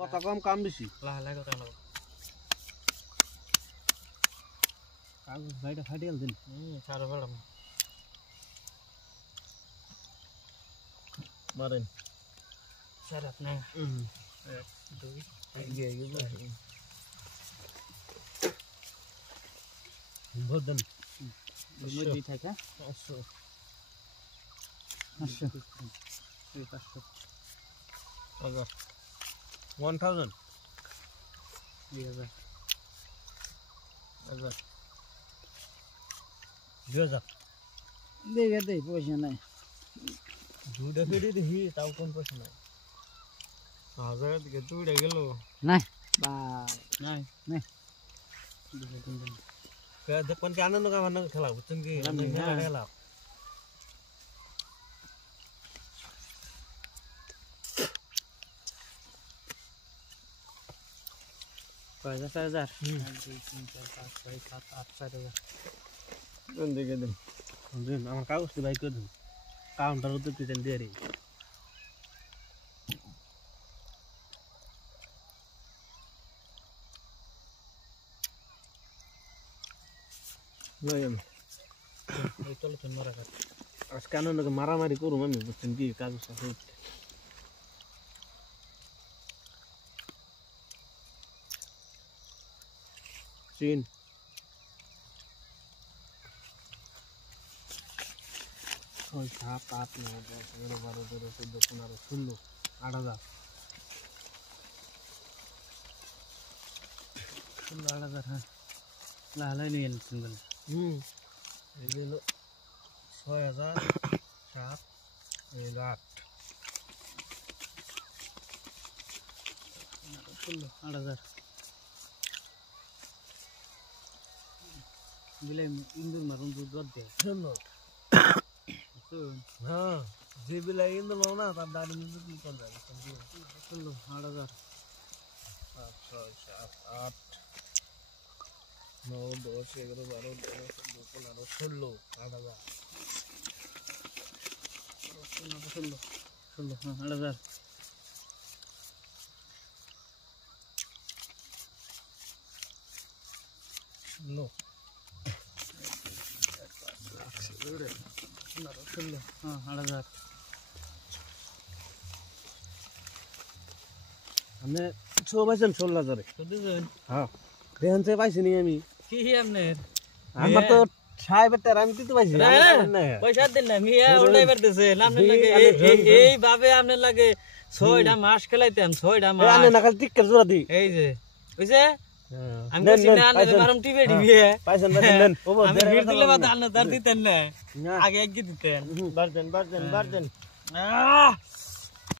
কথা কম কাম বেশি লাহে কথা লাগো কাগজ ভাইটা ফাটিয়ে দিন সারা বেড়াম মারেন সারা না 1 2 এগিয়ে এগিয়ে বদন দুই থাকে 500 এই 500 আচ্ছা 1000 2000 আচ্ছা 2000 দেখে দেই পয়সা নাই দুইটা ফেরি দেখি তাও কোন পয়সা নাই 1000 দিকে দুইটা গেল নাই বা নাই দেখুন কি আনন্দ কামান খেলা বুঝছেন কি খেলা কয়টা 4000 1 2 3 4 5 6 7 8 4000 কোন দিকে দেন দেন আমার কাগজটি বাই করে দেন কাউন্টার উঠতে পিছন দিয়ে রে লয়েন এই চলো চল মারা কাট আজকে আনন্দকে মারামারি করুম আমি বুঝছেন কি কাগজ আছে চীন 6 7 8 9 10 11 12 13 14 15 16 8000 হ্যাঁ লালে নিয়ে নিন বলে এই দিল 6000 7 8 8000 বিলাই ইন্দুর মারুন দুধ দে শুনো হ্যাঁ যে বিলাই ইন্দুর না তার দাড়ি নিতে কি করবে 8000 5 6 7 8 9 10 11 12 13 14 15 16 8000 नो 8000 हमने छो पाइছেন 16000 হ্যাঁ রেহান থেকে পাইছি নি আমি কি আপনার আমার তো সাহেবের টাকা আমি দিতে পাইছি পয়সা দেন না মিয়া ওটাই পারতেছে আপনার লাগে এই ভাবে আপনার লাগে 6টা মাস খেলাইতাম 6টা মাস আনে না খালি টিকেট জোড়া দি এই যে কইছে আমি কইছি না আনে মারম টিভি টিভি পাইছেন নেন আমি ভিড় দিলে বাদ আনে দার দিতেন না আগে এক দিতেন বারজন আহ